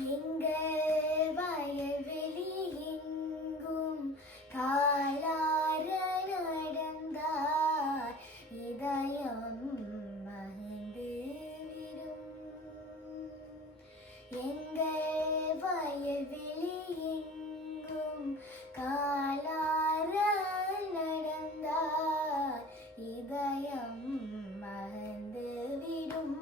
எங்கள் வயல்வெளி எங்கும் காலார நடந்தார் இதயம் மகிழ்ந்து விடும். எங்கள் வயல்வெளி எங்கும் காலார நடந்தார் இதயம் மகிழ்ந்து விடும்.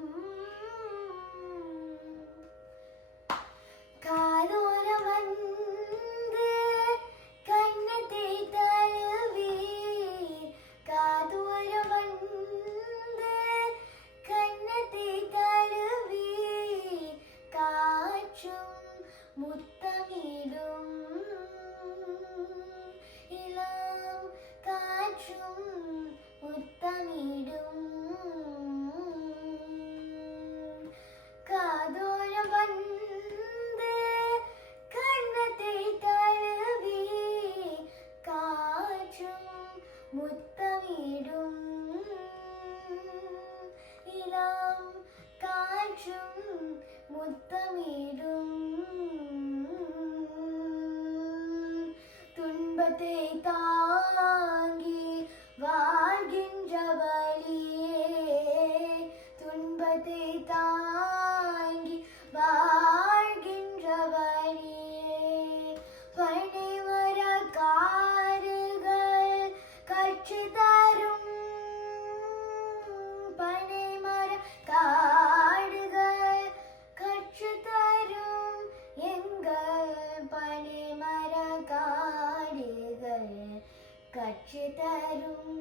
காதோரம் வந்து கண்ணத்தை தழுவீர், காதோரம் வந்து கண்ணத்தை தழுவீர், காற்றும் முத்தமிடும் இளம் காற்றும் முத்தமிடும். காதோரம் வந்து கண்ணத்தை தழுவி காற்றும் முத்தமிடும் இளம் காற்றும் முத்தமிடும். துன்பத்தை தாங்கி வாழ்கின்ற வழியே, துன்பத்தை தாங்கி வாழ்கின்ற வழியே, பனைமர காடுகள் கற்று தரும், பனைமர காடுகள் கற்று தரும், எங்கள் பனைமர காடுகள் கற்று தரும்.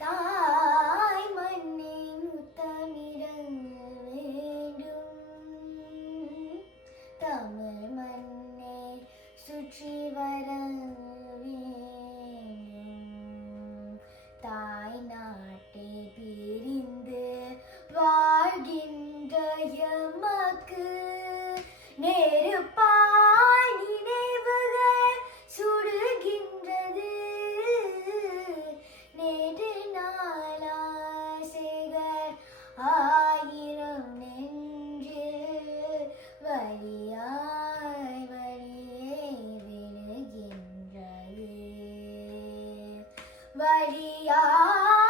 தாய் மண்ணை முத்தமிட வேண்டும், தமிழ் மண்ணை சுற்றி வர வேண்டும். தாய் நாட்டை பிரிந்து வாழ்கின்ற எமக்கு நெருப்பாய் நினைவுகள் சுடுகின்றது. நேற்று நாளாசைகள் ஆயிரம் நெஞ்சில் வழியாய் வழியே விழுகின்றது, வழியாய்